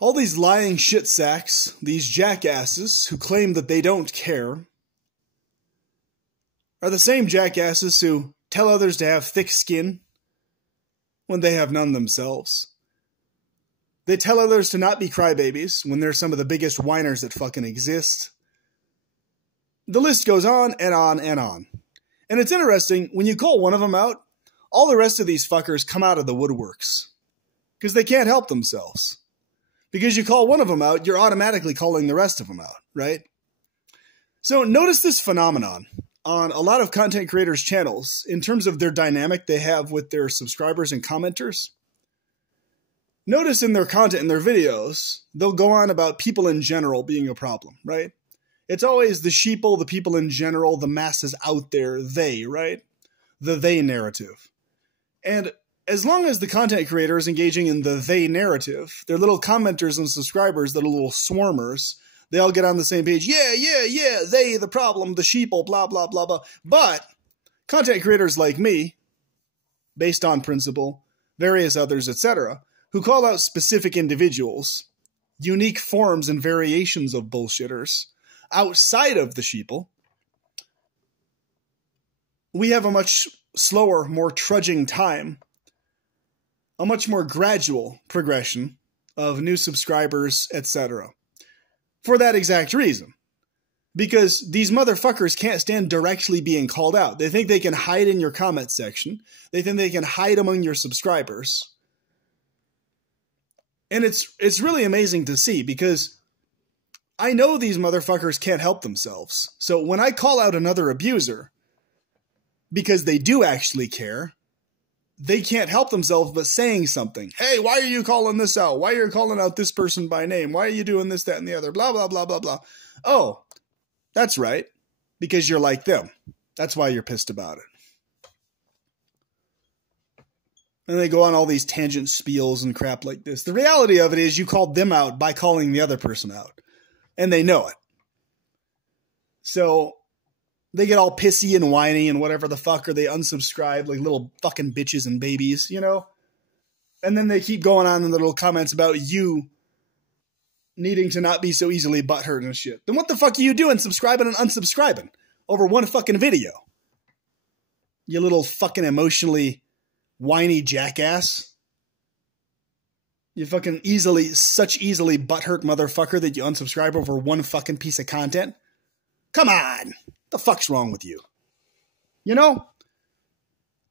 All these lying shit sacks, these jackasses who claim that they don't care, are the same jackasses who tell others to have thick skin when they have none themselves. They tell others to not be crybabies when they're some of the biggest whiners that fucking exist. The list goes on and on and on. And it's interesting, when you call one of them out, all the rest of these fuckers come out of the woodworks. Because they can't help themselves. Because you call one of them out, you're automatically calling the rest of them out, right? So notice this phenomenon on a lot of content creators' channels in terms of their dynamic they have with their subscribers and commenters. Notice in their content, in their videos, they'll go on about people in general being a problem, right? It's always the sheeple, the people in general, the masses out there, they, right? The they narrative. And as long as the content creator is engaging in the they narrative, their little commenters and subscribers, the little swarmers, they all get on the same page. Yeah, they, the problem, the sheeple, blah, blah, blah, blah. But content creators like me, based on principle, various others, etc., who call out specific individuals, unique forms and variations of bullshitters, outside of the sheeple, we have a much slower, more trudging time, a much more gradual progression of new subscribers, etc. For that exact reason. Because these motherfuckers can't stand directly being called out. They think they can hide in your comment section. They think they can hide among your subscribers. And it's really amazing to see because I know these motherfuckers can't help themselves. So when I call out another abuser, because they do actually care, they can't help themselves but saying something. Hey, why are you calling this out? Why are you calling out this person by name? Why are you doing this, that, and the other? Blah, blah, blah, blah, blah. Oh, that's right. Because you're like them. That's why you're pissed about it. And they go on all these tangent spiels and crap like this. The reality of it is you called them out by calling the other person out. And they know it. So they get all pissy and whiny and whatever the fuck, or they unsubscribe like little fucking bitches and babies, you know? And then they keep going on in the little comments about you needing to not be so easily butthurt and shit. Then what the fuck are you doing subscribing and unsubscribing over one fucking video? You little fucking emotionally whiny jackass. You fucking such easily butthurt motherfucker that you unsubscribe over one fucking piece of content. Come on. The fuck's wrong with you? You know?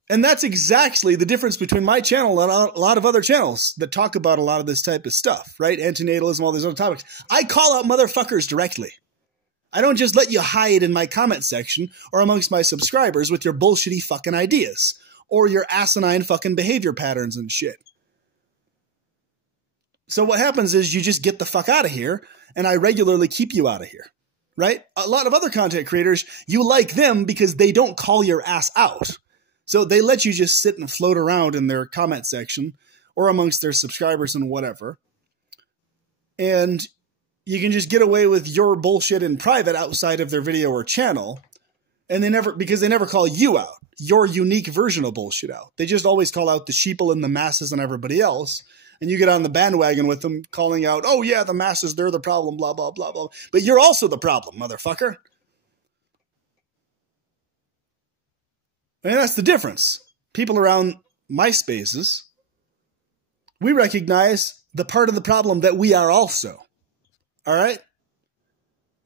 And that's exactly the difference between my channel and a lot of other channels that talk about a lot of this type of stuff, right? Antinatalism, all these other topics. I call out motherfuckers directly. I don't just let you hide in my comment section or amongst my subscribers with your bullshitty fucking ideas or your asinine fucking behavior patterns and shit. So what happens is you just get the fuck out of here and I regularly keep you out of here. Right? A lot of other content creators, you like them because they don't call your ass out. So they let you just sit and float around in their comment section or amongst their subscribers and whatever. And you can just get away with your bullshit in private outside of their video or channel. And because they never call you out, your unique version of bullshit out. They just always call out the sheeple and the masses and everybody else. And you get on the bandwagon with them calling out, oh yeah, the masses, they're the problem, blah, blah, blah, blah. But you're also the problem, motherfucker. And that's the difference. People around my spaces, we recognize the part of the problem that we are also. All right?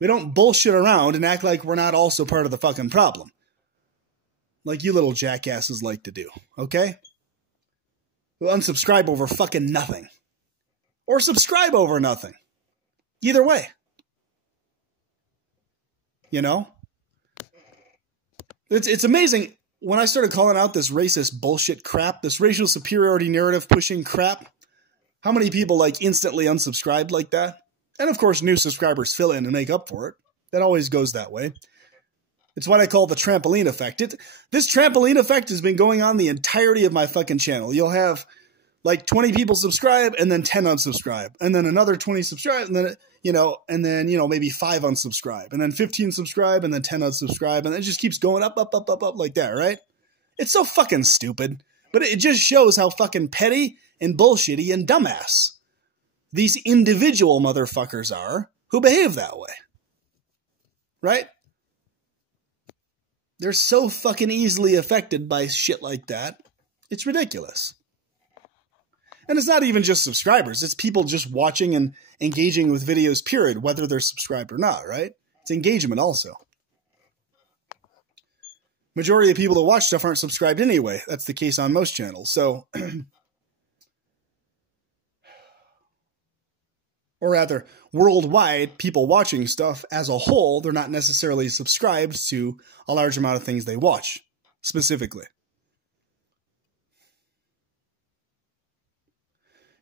We don't bullshit around and act like we're not also part of the fucking problem. Like you little jackasses like to do, okay? Unsubscribe over fucking nothing. Or subscribe over nothing. Either way. You know? It's amazing. When I started calling out this racist bullshit crap, this racial superiority narrative pushing crap, how many people like instantly unsubscribed like that? And of course new subscribers fill in and make up for it. That always goes that way. It's what I call the trampoline effect. This trampoline effect has been going on the entirety of my fucking channel. You'll have like 20 people subscribe and then 10 unsubscribe. And then another 20 subscribe and then, maybe 5 unsubscribe. And then 15 subscribe and then 10 unsubscribe. And it just keeps going up like that, right? It's so fucking stupid. But it just shows how fucking petty and bullshitty and dumbass these individual motherfuckers are who behave that way. Right? They're so fucking easily affected by shit like that. It's ridiculous. And it's not even just subscribers. It's people just watching and engaging with videos, period, whether they're subscribed or not, right? It's engagement also. Majority of people that watch stuff aren't subscribed anyway. That's the case on most channels. So, or rather, worldwide, people watching stuff as a whole, they're not necessarily subscribed to a large amount of things they watch, specifically.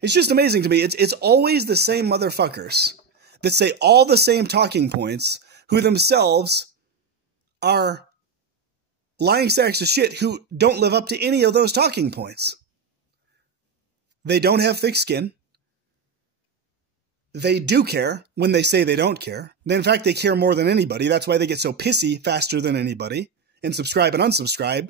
It's just amazing to me. It's always the same motherfuckers that say all the same talking points who themselves are lying sacks of shit who don't live up to any of those talking points. They don't have thick skin. They do care when they say they don't care. In fact, they care more than anybody. That's why they get so pissy faster than anybody and subscribe and unsubscribe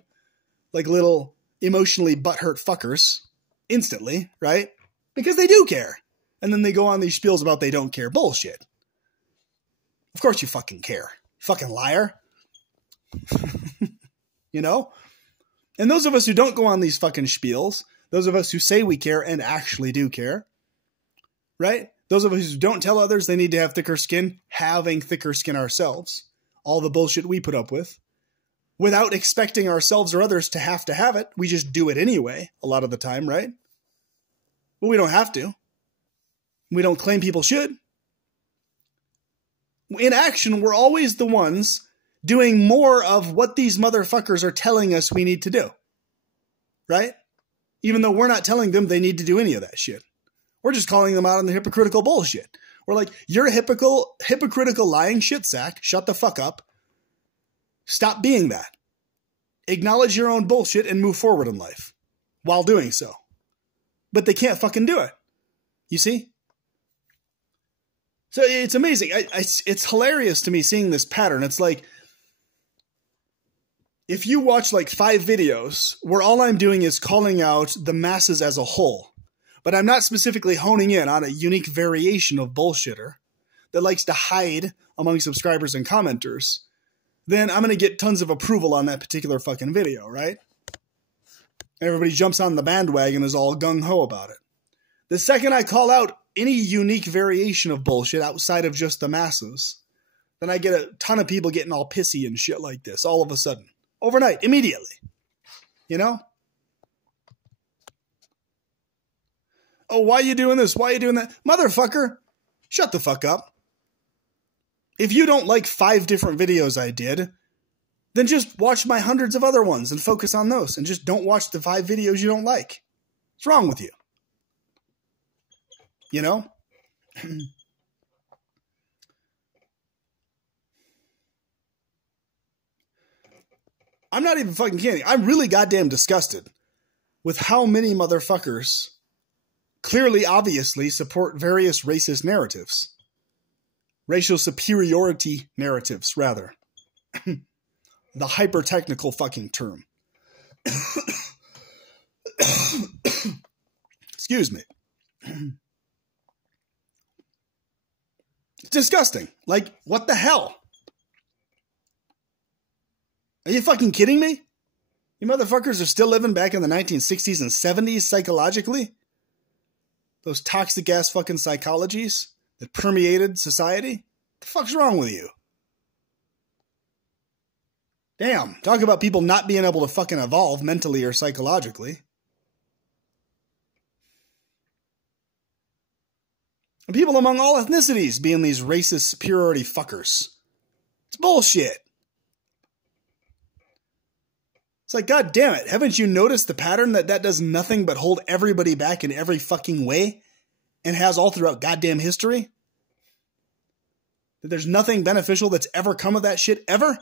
like little emotionally butthurt fuckers instantly, right? Because they do care. And then they go on these spiels about they don't care. Bullshit. Of course you fucking care. Fucking liar. You know? And those of us who don't go on these fucking spiels, those of us who say we care and actually do care, right? Those of us who don't tell others they need to have thicker skin, having thicker skin ourselves. All the bullshit we put up with. Without expecting ourselves or others to have it. We just do it anyway, a lot of the time, right? But we don't have to. We don't claim people should. In action, we're always the ones doing more of what these motherfuckers are telling us we need to do. Right? Even though we're not telling them they need to do any of that shit. We're just calling them out on the hypocritical bullshit. We're like, you're a hypocritical lying shit sack. Shut the fuck up. Stop being that. Acknowledge your own bullshit and move forward in life while doing so. But they can't fucking do it. You see? So it's amazing. It's hilarious to me seeing this pattern. It's like, if you watch like 5 videos where all I'm doing is calling out the masses as a whole, but I'm not specifically honing in on a unique variation of bullshitter that likes to hide among subscribers and commenters, then I'm going to get tons of approval on that particular fucking video, right? Everybody jumps on the bandwagon and is all gung-ho about it. The second I call out any unique variation of bullshit outside of just the masses, then I get a ton of people getting all pissy and shit like this all of a sudden. Overnight, immediately. You know? Oh, why are you doing this? Why are you doing that? Motherfucker, shut the fuck up. If you don't like 5 different videos I did, then just watch my hundreds of other ones and focus on those. And just don't watch the 5 videos you don't like. What's wrong with you? You know? I'm not even fucking kidding. I'm really goddamn disgusted with how many motherfuckers clearly, obviously support various racist narratives. Racial superiority narratives, rather. The hyper-technical fucking term. Excuse me. It's disgusting. Like, what the hell? Are you fucking kidding me? You motherfuckers are still living back in the 1960s and 70s psychologically? Those toxic-ass fucking psychologies that permeated society? What the fuck's wrong with you? Damn, talk about people not being able to fucking evolve mentally or psychologically. And people among all ethnicities being these racist superiority fuckers. It's bullshit. It's like, god damn it, haven't you noticed the pattern that does nothing but hold everybody back in every fucking way and has all throughout goddamn history? That there's nothing beneficial that's ever come of that shit ever?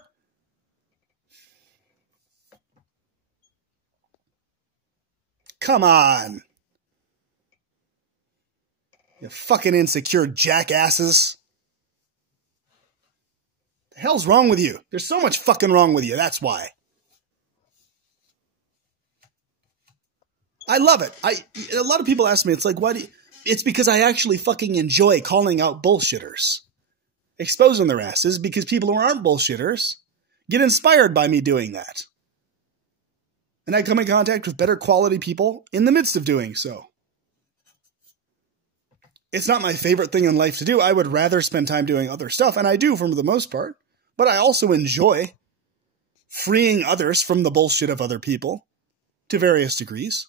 Come on. You fucking insecure jackasses. The hell's wrong with you? There's so much fucking wrong with you, that's why. I love it. A lot of people ask me, it's like, It's because I actually fucking enjoy calling out bullshitters, exposing their asses, because people who aren't bullshitters get inspired by me doing that. And I come in contact with better quality people in the midst of doing so. It's not my favorite thing in life to do. I would rather spend time doing other stuff, and I do for the most part. But I also enjoy freeing others from the bullshit of other people to various degrees.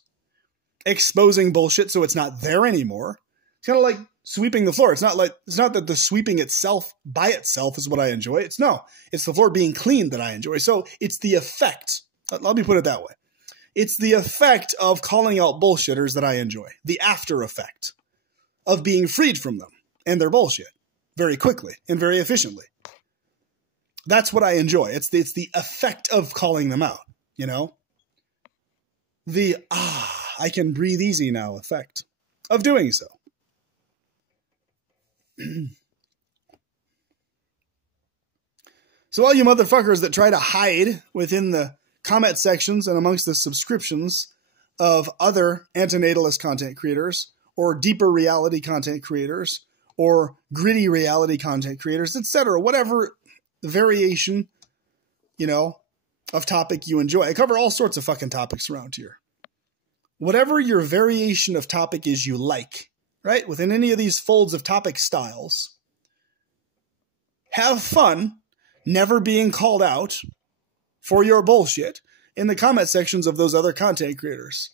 Exposing bullshit so it's not there anymore. It's kind of like sweeping the floor. It's not that the sweeping itself by itself is what I enjoy. It's the floor being cleaned that I enjoy. So it's the effect. Let me put it that way. It's the effect of calling out bullshitters that I enjoy. The after effect of being freed from them and their bullshit very quickly and very efficiently. That's what I enjoy. It's the effect of calling them out, you know? The, I can breathe easy now effect of doing so. So all you motherfuckers that try to hide within the comment sections and amongst the subscriptions of other antinatalist content creators, or deeper reality content creators, or gritty reality content creators, etc. Whatever variation, you know, of topic you enjoy. I cover all sorts of fucking topics around here. Whatever your variation of topic is you like, right? Within any of these folds of topic styles, have fun never being called out for your bullshit in the comment sections of those other content creators.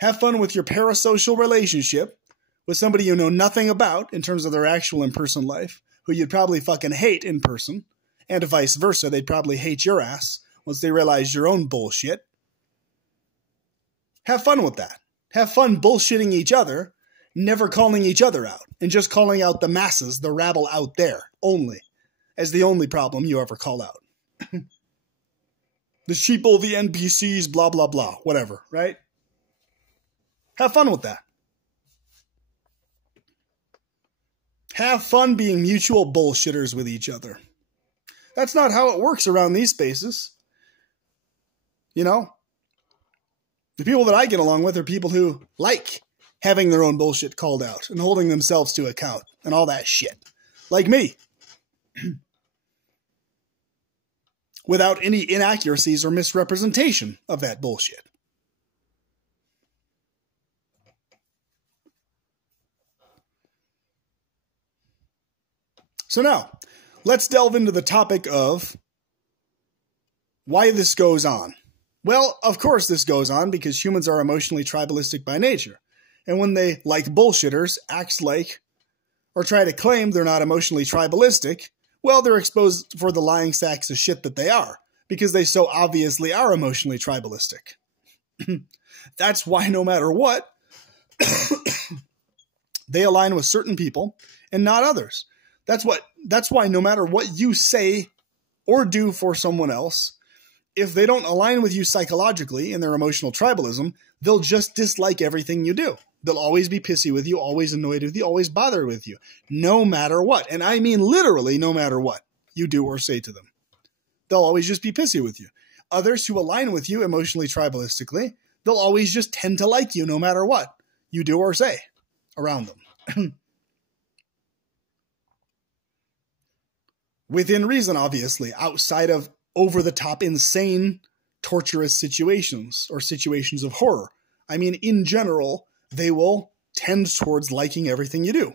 Have fun with your parasocial relationship with somebody you know nothing about in terms of their actual in-person life, who you'd probably fucking hate in person, and vice versa. They'd probably hate your ass once they realize your own bullshit. Have fun with that. Have fun bullshitting each other, never calling each other out, and just calling out the masses, the rabble out there, only, as the only problem you ever call out. The sheeple, the NPCs, blah, blah, blah, whatever, right? Have fun with that. Have fun being mutual bullshitters with each other. That's not how it works around these spaces. You know? The people that I get along with are people who like having their own bullshit called out and holding themselves to account and all that shit. Like me. Without any inaccuracies or misrepresentation of that bullshit. So now, let's delve into the topic of why this goes on. Well, of course this goes on because humans are emotionally tribalistic by nature. And when they, like bullshitters, act like or try to claim they're not emotionally tribalistic, well, they're exposed for the lying sacks of shit that they are, because they so obviously are emotionally tribalistic. That's why no matter what, they align with certain people and not others. That's why no matter what you say or do for someone else, if they don't align with you psychologically in their emotional tribalism, they'll just dislike everything you do. They'll always be pissy with you, always annoyed with you, always bothered with you, no matter what. And I mean literally no matter what you do or say to them. They'll always just be pissy with you. Others who align with you emotionally tribalistically, they'll always just tend to like you no matter what you do or say around them. Within reason, obviously, outside of over-the-top, insane, torturous situations or situations of horror. I mean, in general, they will tend towards liking everything you do.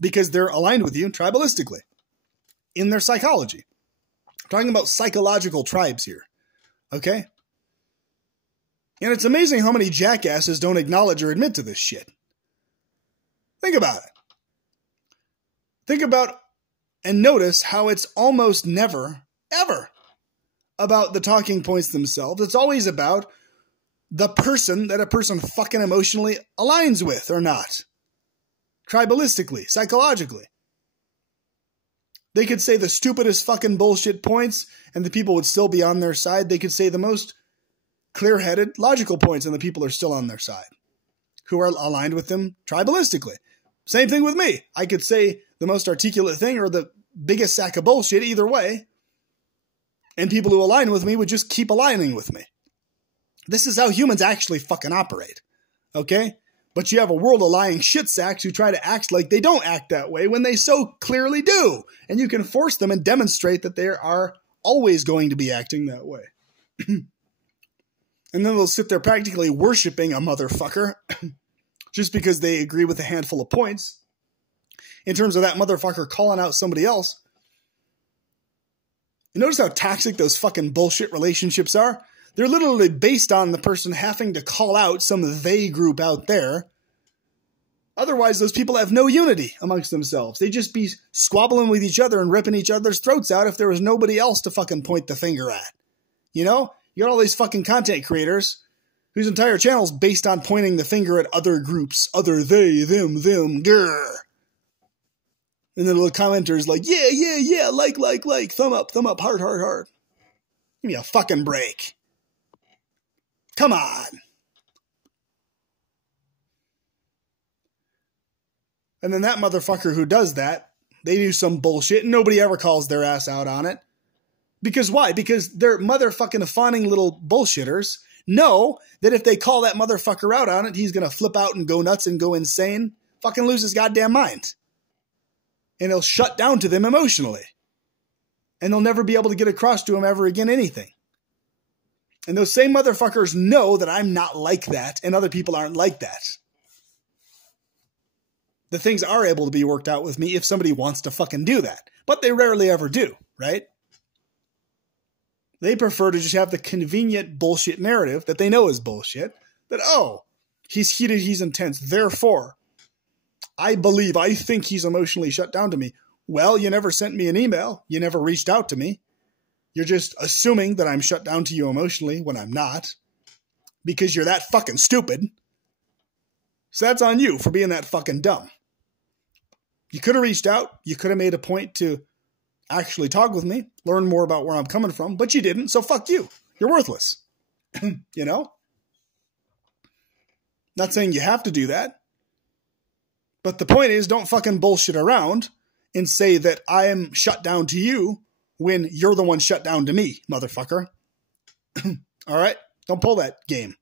Because they're aligned with you tribalistically in their psychology. I'm talking about psychological tribes here. Okay? And it's amazing how many jackasses don't acknowledge or admit to this shit. Think about it. Think about and notice how it's almost never, ever about the talking points themselves. It's always about the person that a person fucking emotionally aligns with or not. Tribalistically, psychologically. They could say the stupidest fucking bullshit points and the people would still be on their side. They could say the most clear-headed, logical points and the people are still on their side, who are aligned with them tribalistically. Same thing with me. I could say the most articulate thing or the biggest sack of bullshit either way, and people who align with me would just keep aligning with me. This is how humans actually fucking operate. Okay? But you have a world of lying shit sacks who try to act like they don't act that way when they so clearly do. And you can force them and demonstrate that they are always going to be acting that way. And then they'll sit there practically worshiping a motherfucker just because they agree with a handful of points. In terms of that motherfucker calling out somebody else. You notice how toxic those fucking bullshit relationships are? They're literally based on the person having to call out some they group out there. Otherwise, those people have no unity amongst themselves. They'd just be squabbling with each other and ripping each other's throats out if there was nobody else to fucking point the finger at. You know? You got all these fucking content creators whose entire channel's based on pointing the finger at other groups. Other they, them, grr. And then the little commenters like, yeah, like, thumb up, heart. Give me a fucking break. Come on. And then that motherfucker who does that, they do some bullshit and nobody ever calls their ass out on it. Because why? Because they're motherfucking fawning little bullshitters know that if they call that motherfucker out on it, he's going to flip out and go nuts and go insane, fucking lose his goddamn mind. And he'll shut down to them emotionally. And they'll never be able to get across to him ever again anything. And those same motherfuckers know that I'm not like that and other people aren't like that. The things are able to be worked out with me if somebody wants to fucking do that. But they rarely ever do, right? They prefer to just have the convenient bullshit narrative that they know is bullshit. That, oh, he's heated, he's intense, therefore, I think he's emotionally shut down to me. Well, you never sent me an email. You never reached out to me. You're just assuming that I'm shut down to you emotionally when I'm not. Because you're that fucking stupid. So that's on you for being that fucking dumb. You could have reached out. You could have made a point to actually talk with me. Learn more about where I'm coming from. But you didn't, so fuck you. You're worthless. You know? Not saying you have to do that. But the point is, don't fucking bullshit around and say that I am shut down to you when you're the one shut down to me, motherfucker. All right? Don't pull that game.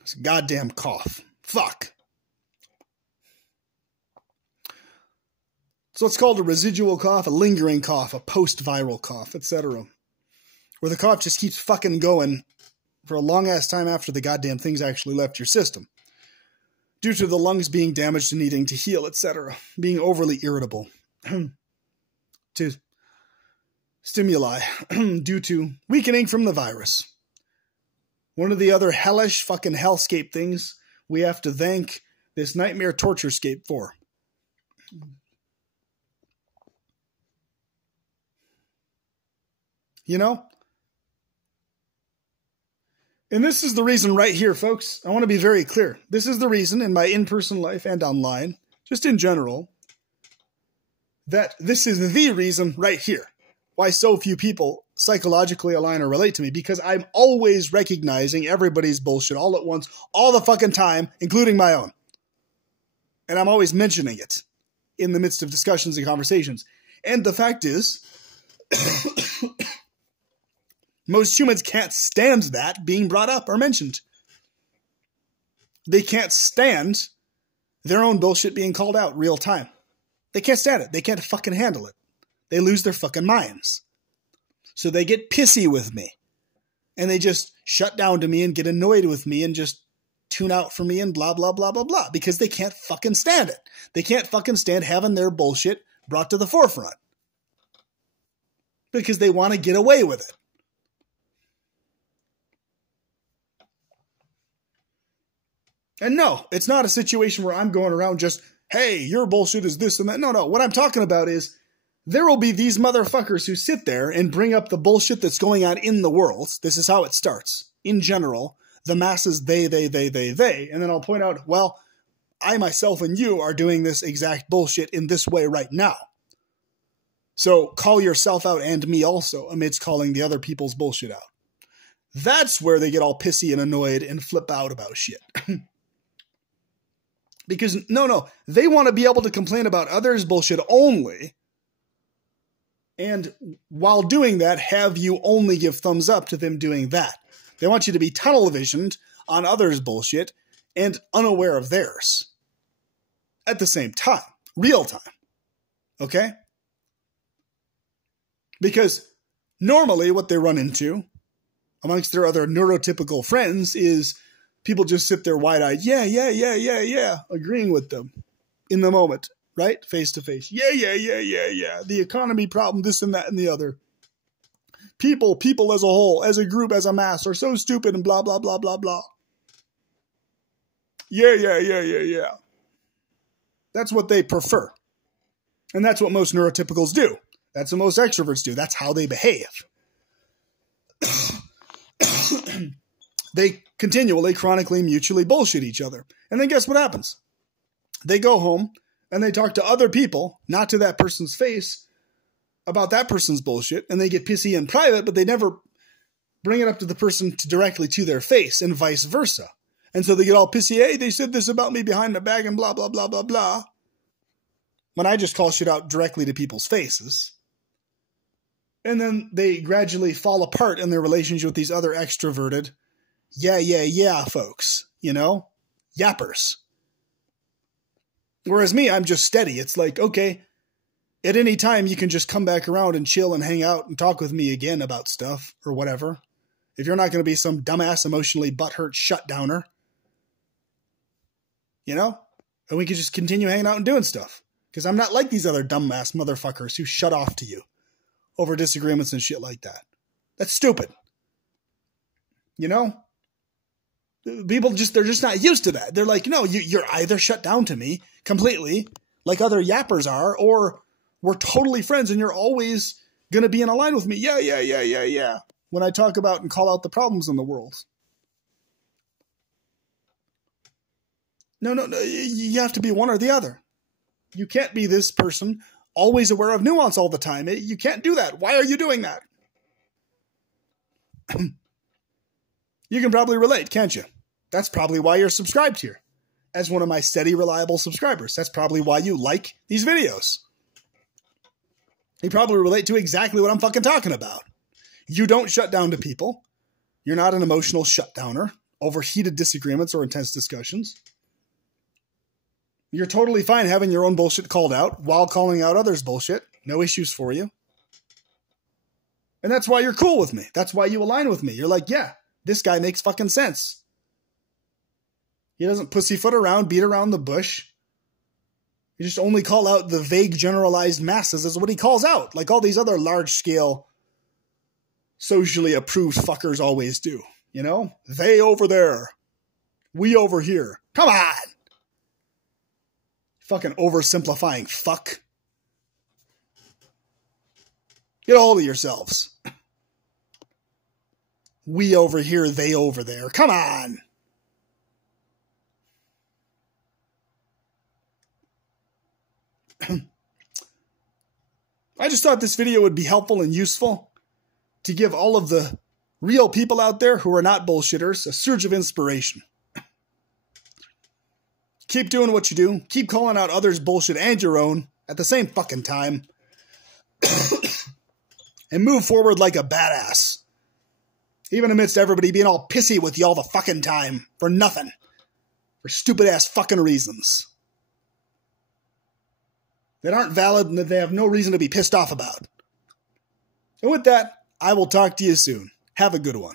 This goddamn cough. Fuck. So it's called a residual cough, a lingering cough, a post-viral cough, etc. Where the cough just keeps fucking going for a long-ass time after the goddamn thing's actually left your system. Due to the lungs being damaged and needing to heal, etc. Being overly irritable. To stimuli. Due to weakening from the virus. One of the other hellish fucking hellscape things we have to thank this nightmare torturescape for. You know? And this is the reason right here, folks. I want to be very clear. This is the reason in my in-person life and online, just in general, that this is the reason right here why so few people psychologically align or relate to me, because I'm always recognizing everybody's bullshit all at once, all the fucking time, including my own. And I'm always mentioning it in the midst of discussions and conversations. And the fact is, most humans can't stand that being brought up or mentioned. They can't stand their own bullshit being called out real time. They can't stand it. They can't fucking handle it. They lose their fucking minds. So they get pissy with me. And they just shut down to me and get annoyed with me and just tune out for me and blah, blah, blah, blah, blah. Because they can't fucking stand it. They can't fucking stand having their bullshit brought to the forefront. Because they want to get away with it. And no, it's not a situation where I'm going around just, hey, your bullshit is this and that. No. What I'm talking about is there will be these motherfuckers who sit there and bring up the bullshit that's going on in the world. This is how it starts. In general, the masses, they. And then I'll point out, well, I myself and you are doing this exact bullshit in this way right now. So call yourself out and me also amidst calling the other people's bullshit out. That's where they get all pissy and annoyed and flip out about shit. Because, no, they want to be able to complain about others' bullshit only And while doing that, have you only give thumbs up to them doing that. They want you to be tunnel visioned on others' bullshit and unaware of theirs. At the same time. Real time. Okay? Because normally what they run into amongst their other neurotypical friends is people just sit there wide-eyed, yeah, agreeing with them in the moment, right? Face to face. Yeah. The economy problem, this and that and the other. People as a whole, as a group, as a mass are so stupid and blah, blah, blah, blah, blah. Yeah. That's what they prefer. And that's what most neurotypicals do. That's what most extroverts do. That's how they behave. They continually, chronically, mutually bullshit each other. And then guess what happens? They go home and they talk to other people, not to that person's face, about that person's bullshit. And they get pissy in private, but they never bring it up to the person directly to their face and vice versa. And so they get all pissy, hey, they said this about me behind my back and blah, blah, blah, blah, blah. When I just call shit out directly to people's faces. And then they gradually fall apart in their relationship with these other extroverted, yeah, folks, you know? Yappers. Whereas me, I'm just steady. It's like, okay, at any time you can just come back around and chill and hang out and talk with me again about stuff or whatever. If you're not going to be some dumbass, emotionally butthurt shutdowner. You know? And we can just continue hanging out and doing stuff. Because I'm not like these other dumbass motherfuckers who shut off to you over disagreements and shit like that. That's stupid. You know? People they're just not used to that. They're like, no, you're either shut down to me completely, like other yappers are, or we're totally friends and you're always going to be in a line with me. Yeah. When I talk about and call out the problems in the world. No, you have to be one or the other. You can't be this person always aware of nuance all the time. You can't do that. Why are you doing that? You can probably relate, can't you? That's probably why you're subscribed here. As one of my steady, reliable subscribers. That's probably why you like these videos. You probably relate to exactly what I'm fucking talking about. You don't shut down to people. You're not an emotional shutdowner over heated disagreements or intense discussions. You're totally fine having your own bullshit called out while calling out others' bullshit. No issues for you. And that's why you're cool with me. That's why you align with me. You're like, yeah, this guy makes fucking sense. He doesn't pussyfoot around, beat around the bush. You just only call out the vague generalized masses is what he calls out. Like all these other large-scale, socially approved fuckers always do. You know? They over there. We over here. Come on! Fucking oversimplifying fuck. Get a hold of yourselves. We over here, they over there. Come on. I just thought this video would be helpful and useful to give all of the real people out there who are not bullshitters a surge of inspiration. Keep doing what you do. Keep calling out others' bullshit and your own at the same fucking time. And move forward like a badass. Even amidst everybody being all pissy with you all the fucking time. For nothing. For stupid ass fucking reasons. That aren't valid and that they have no reason to be pissed off about. And with that, I will talk to you soon. Have a good one.